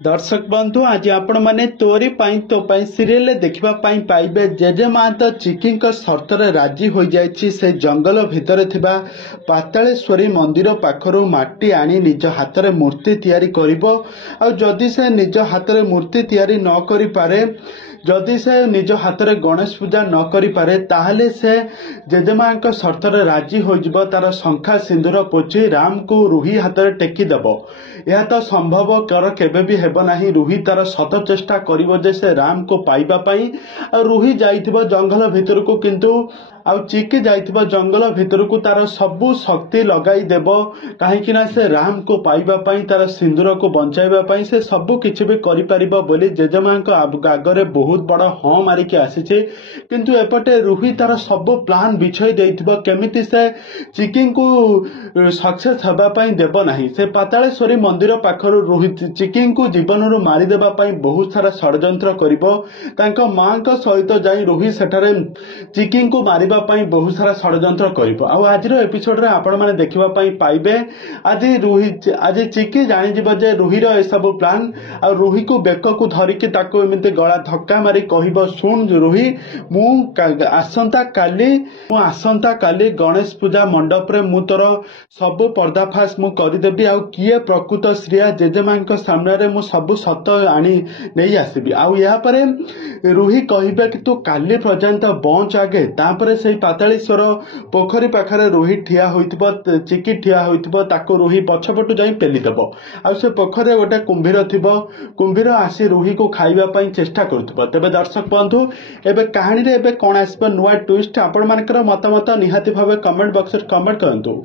दर्शक बंधु आज आपण माने तोरी पाई तो पाई सीरियल देखिबा पाई पाइबे जेजेमा तो चिकी सर्त राजी हो जाइछि से जंगल भितर थिबा पातालेश्वरी मंदिर पाखरु माटी आनी निज हाथ रे मूर्ति तैयारी करिवो आ जदि से निज हाथ रे मूर्ति तैयारी न करि पारे जदि से निज हाथ रे गणेश पूजा न करि पारे ताहले से जेजेमा सर्त राजी हो जिवो तार शंखा सिंदूर पोछि राम को रुही हाथ रे टेकी देबो। यह तो संभव कर केबे भी हेब नाही। रुही तार शत चेष्टा करिवो जे से राम को पाइबा पाई आ रुही जाइथिबो जंगल भितर को किंतु आउ चिकी जाइथिबो जंगल भितर को तार सबु शक्ति लगाई देबो काहेकि ना से राम को पाइबा पाई तार सिंदूर को बंचाइबा पाई से सबु किछि भी करि परिबो बोली जेजेमांक आगरे बहुत बड़ हाँ मारिकी आसीछि किंतु एपटे रुही तार सबु प्लान बिछाई देइथिबो केमिति से चिकी को सक्सेस हेबा पाई देबो नाही। से पातालेश्वरी मंदिर पाखरु रुही चिकी को जीवन रु मारी देबा पाई बहुत सारा षड्यंत्र करिवो। तांको मांक सहित जाई रुही सेठारे चिकी को मारिबा पाई बहुत सारा षड्यंत्र करिवो। आ आजिर एपिसोड रे आपण माने देखिबा पाई पाइबे आज चिकी जानि जिवो जे रुही रो ए सब प्लान आ रुही को बेक को धरिकी ताको एमिते गळा धक्का मारी कहिबो सुन रुही मु आसंता काली गणेश पूजा मंडप रे मु तोर सब पर्दाफाश मु करदेबी आ किए प्रकृत श्रिया जेजेमांक सामने रे मु सब सत आनी नहीं आसबी। आउ या परे रुही कहिबे कि तू काली पर्यंत बंच आगे तापरे से पातालेश्वर पोखरी पाखरे रुही ठिया होइतबो चिकी ठिया होइतबो ताको रुही पछपटु जाई पेली देबो। आ से पोखरे गोटे कुंभीर थिबो कुंभीर आसी रुही को खाइबा पई चेष्टा करथबो। तबे दर्शक बंधु एबे कहानी रे एबे कोन आसबो नुवा ट्विस्ट आपण मानकर मतामत निहाती भाबे कमेंट बॉक्स रे कमेंट करंतु।